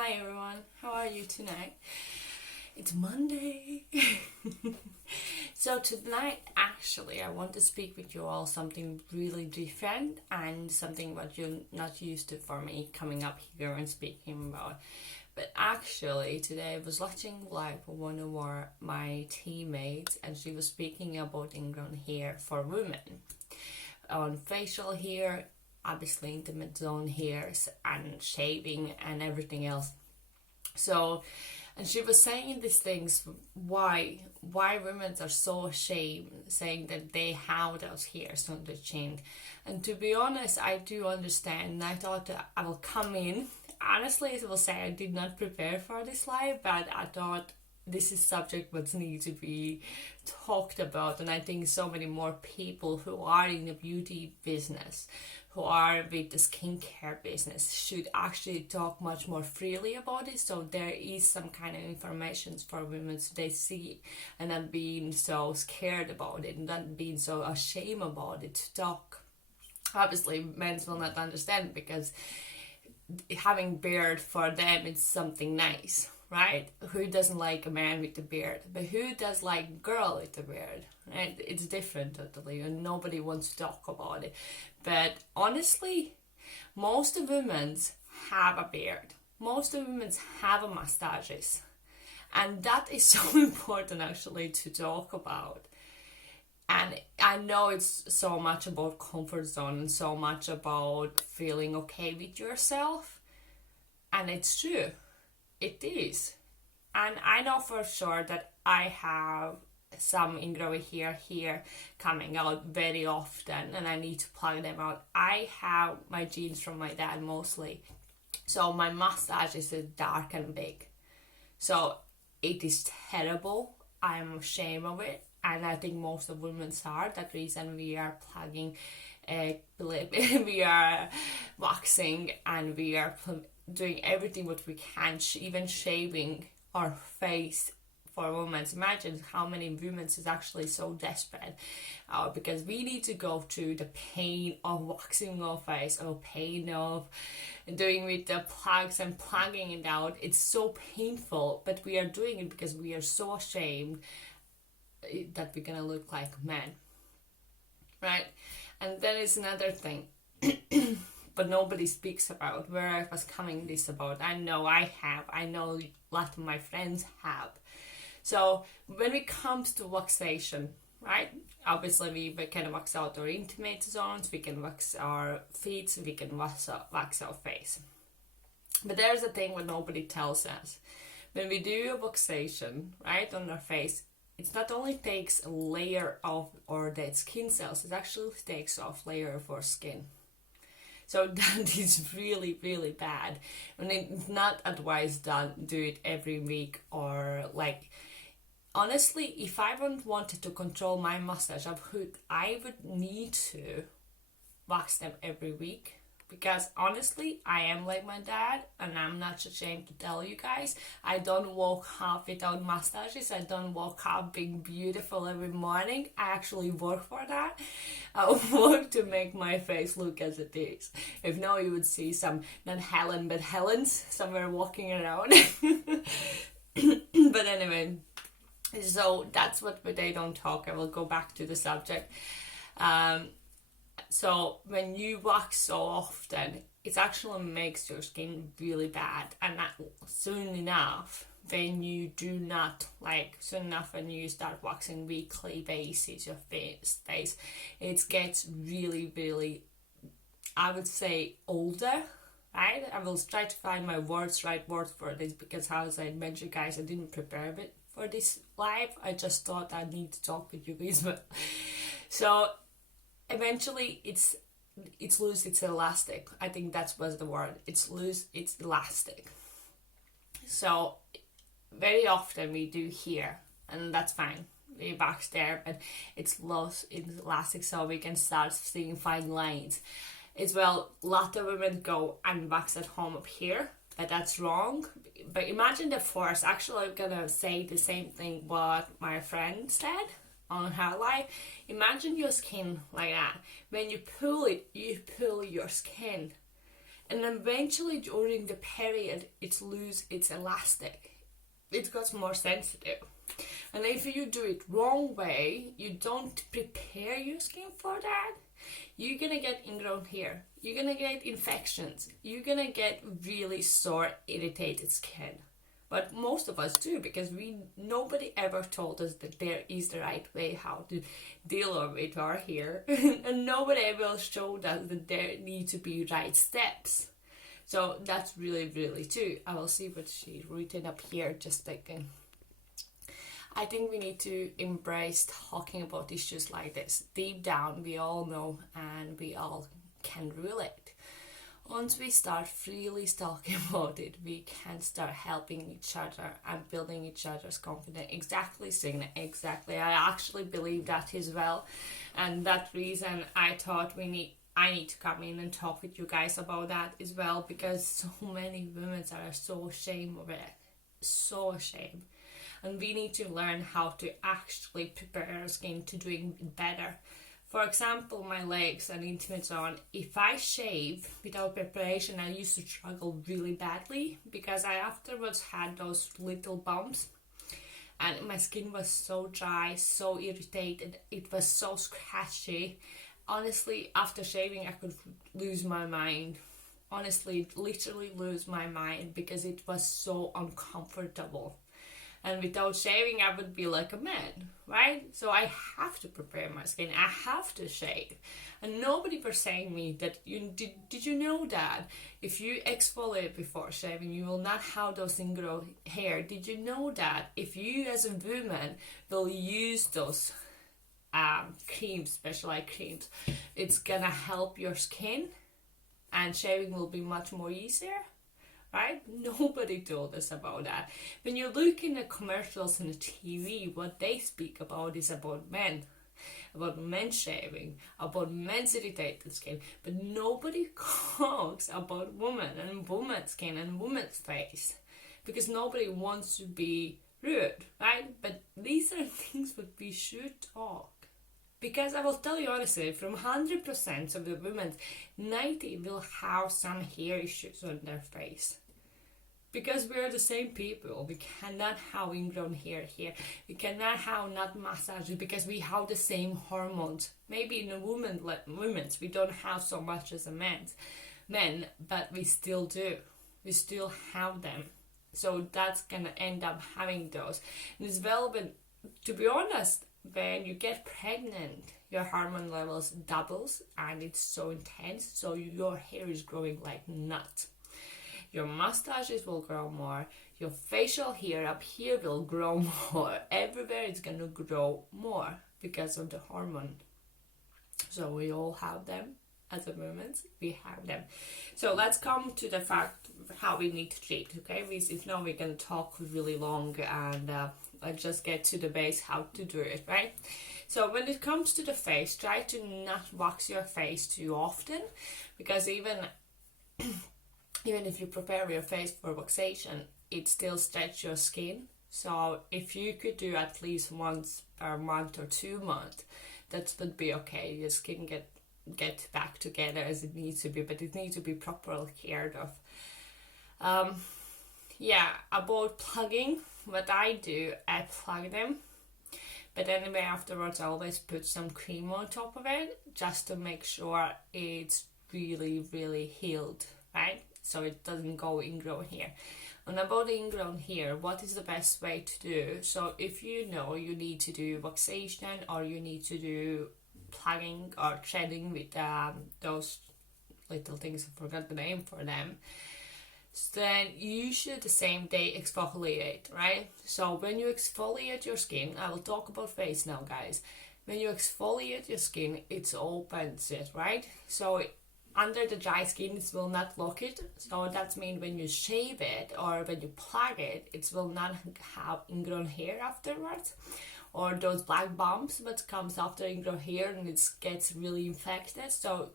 Hi everyone, how are you tonight? It's Monday. So tonight actually I want to speak with you all something really different and something that you're not used to for me coming up here and speaking about. But actually today I was watching live one of my teammates and she was speaking about ingrown hair for women. On facial hair, obviously intimate zone hairs and shaving and everything else. So, and she was saying these things, why women are so ashamed saying that they have those hairs on their chin. And to be honest, I do understand. And I thought that I will come in. Honestly, I will say I did not prepare for this live, but I thought this is subject that needs to be talked about, and I think so many more people who are in the beauty business, who are with the skincare business, should actually talk much more freely about it. So there is some kind of information for women so they see and not being so scared about it and not being so ashamed about it to talk. Obviously, men will not understand because having beard for them is something nice, right? Who doesn't like a man with a beard? But who does like a girl with a beard? Right? It's different totally, and nobody wants to talk about it. But honestly, most of women have a beard. Most of women have a mustaches, and that is so important actually to talk about. And I know it's so much about comfort zone and so much about feeling okay with yourself, and it's true. It is. And I know for sure that I have some Ingrow hair here coming out very often and I need to plug them out. I have my genes from my dad mostly. So my mustache is dark and big. So it is terrible. I'm ashamed of it. And I think most of women are. That reason we are plugging, we are waxing, and we are doing everything what we can, even shaving our face for women. Imagine how many women is actually so desperate because we need to go through the pain of waxing our face, or pain of doing with the plugs and plugging it out. It's so painful, but we are doing it because we are so ashamed that we're gonna look like men, right? And then is another thing but nobody speaks about where I was coming this about. I know I know a lot of my friends have. So when it comes to waxation, right, obviously we can wax out our intimate zones, we can wax our feet, we can wax our face. But there's a thing what nobody tells us. When we do a waxation, right, on our face, it not only takes a layer of our dead skin cells, it actually takes off layer of our skin. So that is really, really bad. And it's not advised do it every week, or like, honestly, if I wanted to control my mustache, I would need to wax them every week. Because honestly, I am like my dad, and I'm not ashamed to tell you guys, I don't wake up without mustaches. I don't wake up being beautiful every morning. I actually work for that. I work to make my face look as it is. If not, you would see some, not Helen, but Helens somewhere walking around. But anyway, so that's what they don't talk. I will go back to the subject. So when you wax so often, it actually makes your skin really bad, and that soon enough when you start waxing weekly basis your face, it gets really, really, I would say, older, right? I will try to find my right words for this, because as I mentioned, guys, I didn't prepare it for this live. I just thought I need to talk with you guys. So eventually it's loose, it's elastic. I think that was the word. It's loose, it's elastic. So very often we do here, and that's fine. We wax there, but it's loose, it's elastic, so we can start seeing fine lines. As well, a lot of women go and wax at home up here, but that's wrong. But imagine the force. Actually, I'm gonna say the same thing what my friend said on her life. Imagine your skin like that. When you pull it, you pull your skin. and eventually during the period it loses its elastic. It gets more sensitive. And if you do it wrong way, you don't prepare your skin for that, you're gonna get ingrown hair, you're gonna get infections, you're gonna get really sore, irritated skin. But most of us do, because nobody ever told us that there is the right way how to deal with our hair, and nobody ever showed us that there need to be right steps. So that's really, really true. I will see what she written up here, just thinking. I think we need to embrace talking about issues like this. Deep down, we all know and we all can relate. Once we start freely talking about it, we can start helping each other and building each other's confidence. Exactly, Signe, exactly. I actually believe that as well. And that reason I thought I need to come in and talk with you guys about that as well, because so many women are so ashamed of it. So ashamed. And we need to learn how to actually prepare our skin to doing better. For example, my legs and intimate zone, if I shave without preparation, I used to struggle really badly, because I afterwards had those little bumps and my skin was so dry, so irritated, it was so scratchy. Honestly, after shaving, I could lose my mind. Honestly, literally lose my mind, because it was so uncomfortable. And without shaving, I would be like a man, right? So I have to prepare my skin. I have to shave. And nobody was saying me that, did you know that if you exfoliate before shaving, you will not have those ingrow hair? Did you know that if you as a woman will use those creams, specialized creams, it's gonna help your skin and shaving will be much more easier? Right? Nobody told us about that. When you look in the commercials on the TV, what they speak about is about men shaving, about men's irritated skin, but nobody talks about women and women's skin and women's face, because nobody wants to be rude, right? But these are things that we should talk. Because I will tell you honestly, from 100% of the women, 90 will have some hair issues on their face. Because we are the same people. We cannot have ingrown hair here. We cannot have not massages, because we have the same hormones. Maybe in a women's we don't have so much as a men, but we still do. We still have them. So that's gonna end up having those. And as well, but to be honest, when you get pregnant, your hormone levels doubles and it's so intense, so your hair is growing like nuts. Your mustaches will grow more, your facial hair up here will grow more, everywhere it's gonna grow more because of the hormone. So we all have them at the moment, we have them. So let's come to the fact how we need to treat, okay? If now we're gonna talk really long, and let's just get to the base how to do it, right? So when it comes to the face, try to not wax your face too often, because even if you prepare your face for waxation, it still stretches your skin. So if you could do at least once per month or 2 months, that would be okay. Your skin get back together as it needs to be, but it needs to be properly cared of. About plugging, what I do, I plug them, but anyway afterwards I always put some cream on top of it, just to make sure it's really, really healed, right? So it doesn't go ingrown here. And about ingrown hair, what is the best way to do? So if you know you need to do waxation, or you need to do plugging or threading with those little things, I forgot the name for them, then you should the same day exfoliate, right? So when you exfoliate your skin, I will talk about face now, guys. When you exfoliate your skin, it opens it, right? So under the dry skin, it will not lock it. So that means when you shave it or when you plug it, it will not have ingrown hair afterwards, or those black bumps that comes after ingrown hair and it gets really infected. So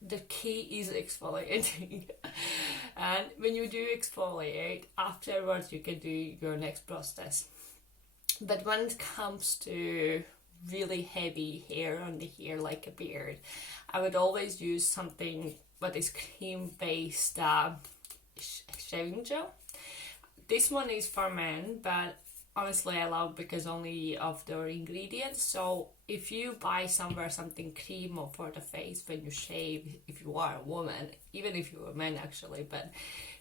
the key is exfoliating. And when you do exfoliate, afterwards you can do your next process. But when it comes to really heavy hair on the hair like a beard, I would always use something but it's cream based shaving gel. This one is for men, but honestly I love because only of their ingredients. So if you buy somewhere something cream or for the face when you shave, if you are a woman, even if you're a man actually, but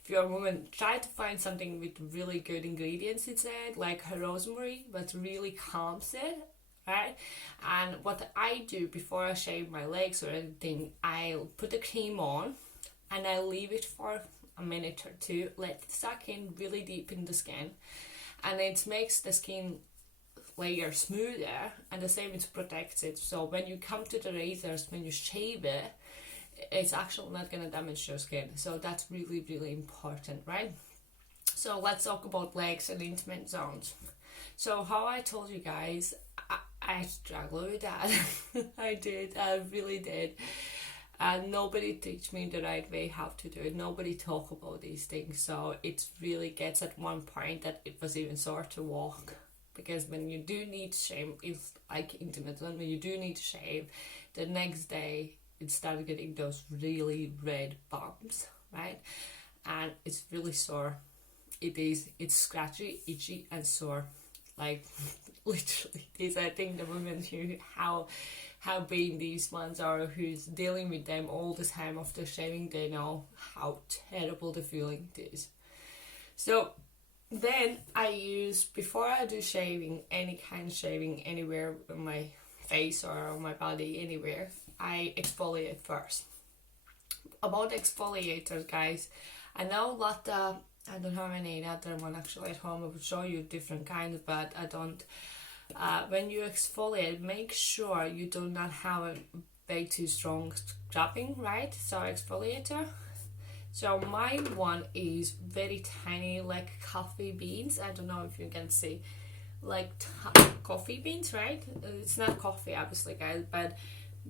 if you're a woman, try to find something with really good ingredients inside, like rosemary, but really calms it, right? And what I do before I shave my legs or anything, I'll put the cream on and I leave it for a minute or two, let it suck in really deep in the skin, and it makes the skin layer smoother, and the same it protects it. So when you come to the razors, when you shave it, it's actually not going to damage your skin. So that's really, really important, right? So let's talk about legs and intimate zones. So how I told you guys, I struggled with that. I really did. And nobody teach me the right way how to do it. Nobody talk about these things. So it really gets at one point that it was even sore to walk. Because when you do need to shave, it's like intimate zone, when you do need to shave, the next day it started getting those really red bumps, right? And it's really sore. It's scratchy, itchy, and sore. Like literally, these I think the women who how big these ones are, who's dealing with them all the time after shaving, they know how terrible the feeling it is. So then I use, before I do shaving, any kind of shaving anywhere on my face or on my body, anywhere, I exfoliate first. About exfoliators, guys, I know a lot I don't have any other one actually at home. I will show you different kinds, but I don't. When you exfoliate, make sure you do not have a way too strong scrubbing, right? So exfoliator. So my one is very tiny, like coffee beans. I don't know if you can see, like coffee beans, right? It's not coffee, obviously, guys, but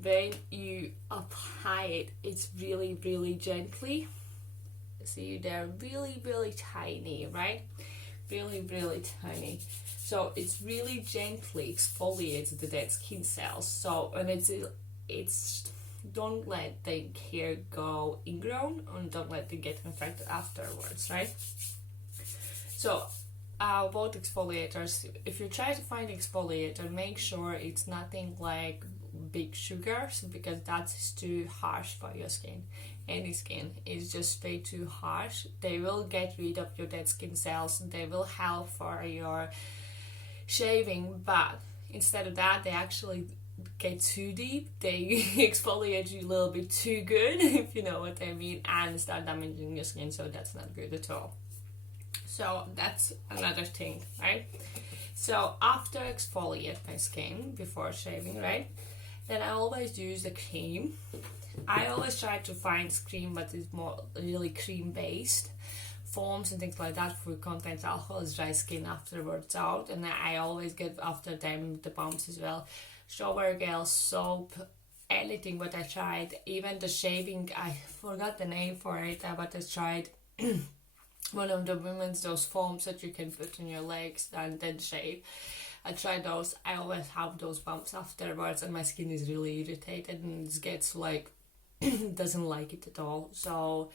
when you apply it, it's really, really gently. See, they're really, really tiny, right? Really, really tiny. So it's really gently exfoliates the dead skin cells. So, and it's don't let the hair go ingrown and don't let it get infected afterwards, right? So about exfoliators, if you try to find exfoliator, make sure it's nothing like big sugars, because that's too harsh for your skin. Any skin is just way too harsh. They will get rid of your dead skin cells, they will help for your shaving, but instead of that, they actually get too deep. They exfoliate you a little bit too good, if you know what I mean, and start damaging your skin, so that's not good at all. So that's another thing, right? So after exfoliate my skin before shaving, right, then I always use the cream. I always try to find cream but it's more really cream based foams and things like that. Food contains alcohol, is dry skin afterwards out, and I always get after them the bumps as well. Shower gel, soap, anything. But I tried even the shaving, I forgot the name for it, but I tried one of the women's, those foams that you can put on your legs and then shave. I tried those. I always have those bumps afterwards, and my skin is really irritated and it gets like doesn't like it at all. So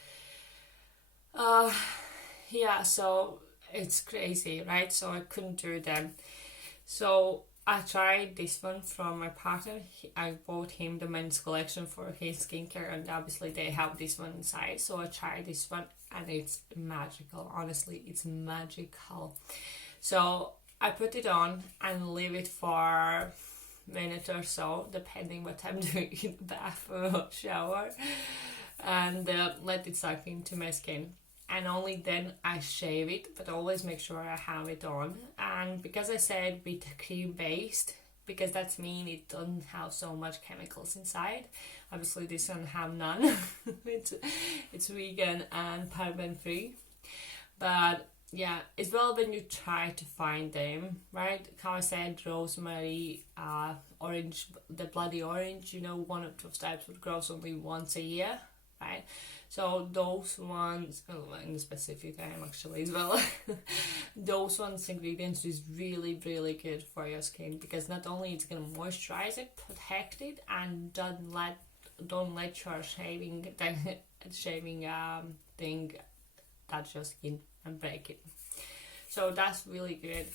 yeah, so it's crazy, right? So I couldn't do them. So I tried this one from my partner. I bought him the men's collection for his skincare, and obviously they have this one inside. So I tried this one, and it's magical. Honestly, it's magical. So I put it on and leave it for a minute or so, depending what I'm doing in the bath or shower, and let it suck into my skin. And only then I shave it, but always make sure I have it on. And because I said with cream based, because that means it doesn't have so much chemicals inside. Obviously this one have none. it's vegan and paraben free. But yeah, as well when you try to find them, right? How I said, rosemary, orange, the bloody orange, you know, one of those types would grows only once a year, right? So those ones, in the specific time actually as well, those ones ingredients is really, really good for your skin, because not only it's gonna moisturize it, protect it, and don't let don't let your shaving thing touch your skin and break it. So that's really good.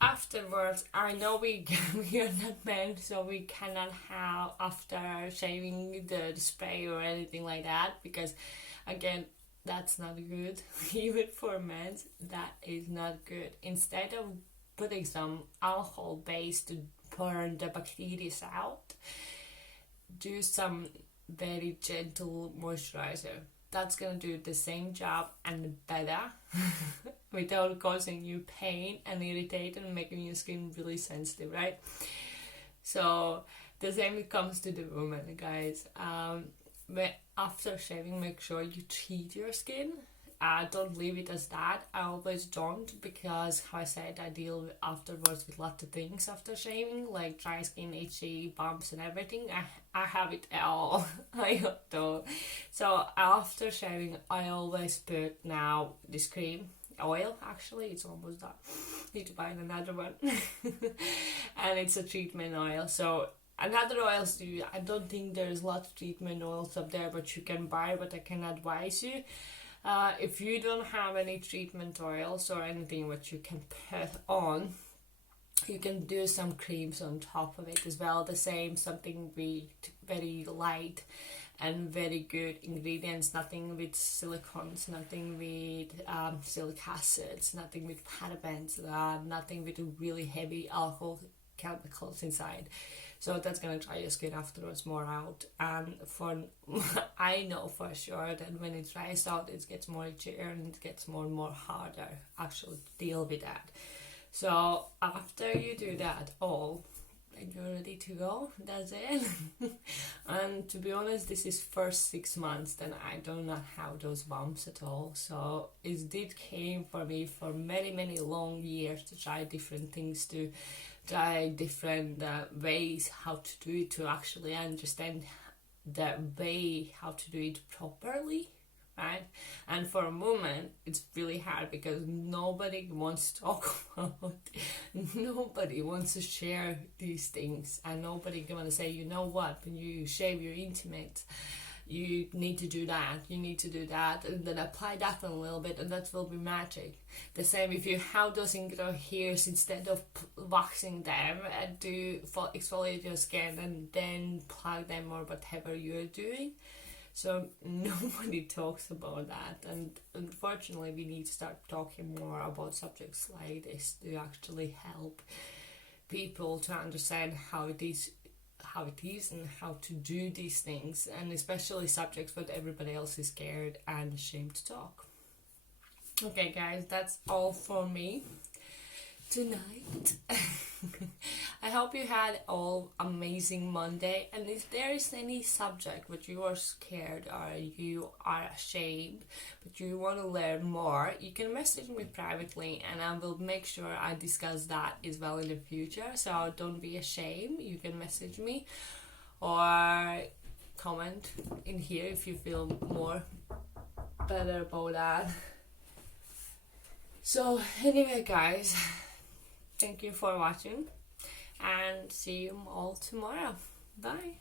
Afterwards, I know we are not men, so we cannot have after shaving the spray or anything like that, because again, that's not good. Even for men, that is not good. Instead of putting some alcohol base to burn the bacteria out, do some very gentle moisturizer. That's gonna do the same job and better without causing you pain and irritation and making your skin really sensitive, right? So the same comes to the woman, guys. After shaving, make sure you treat your skin. Don't leave it as that. I always don't, because how I said, I deal afterwards with lots of things after shaving, like dry skin, itchy, bumps and everything. I have it all. I don't. So after shaving, I always put now this cream, oil actually, it's almost done. Need to buy another one. And it's a treatment oil. So another oils, I don't think there's lots of treatment oils up there, but you can buy, but I can advise you. If you don't have any treatment oils or anything what you can put on, you can do some creams on top of it as well. The same, something very light and very good ingredients. Nothing with silicones, nothing with silic acids, nothing with parabens, nothing with really heavy alcohol chemicals inside. So that's gonna dry your skin afterwards more out. And I know for sure that when it dries out, it gets more itchier and it gets more and more harder actually to deal with that. So after you do that all, and you're ready to go, that's it. And to be honest, this is first 6 months then I do not have those bumps at all. So it did came for me for many long years to try different things, to try different ways how to do it, to actually understand the way how to do it properly, right? And for a woman, it's really hard because nobody wants to talk about it. Nobody wants to share these things, and nobody going to say, you know what, when you shave your intimates, you need to do that, you need to do that, and then apply that one a little bit, and that will be magic. The same if you have those Ingrow hairs, instead of waxing them, and do exfoliate your skin and then plug them or whatever you're doing. So nobody talks about that, and unfortunately we need to start talking more about subjects like this to actually help people to understand how it is and how to do these things, and especially subjects that everybody else is scared and ashamed to talk. Okay guys, that's all for me tonight. I hope you had all amazing Monday, and if there is any subject that you are scared or you are ashamed but you want to learn more, you can message me privately and I will make sure I discuss that as well in the future. So don't be ashamed, you can message me or comment in here if you feel more better about that. So anyway guys, thank you for watching and see you all tomorrow. Bye.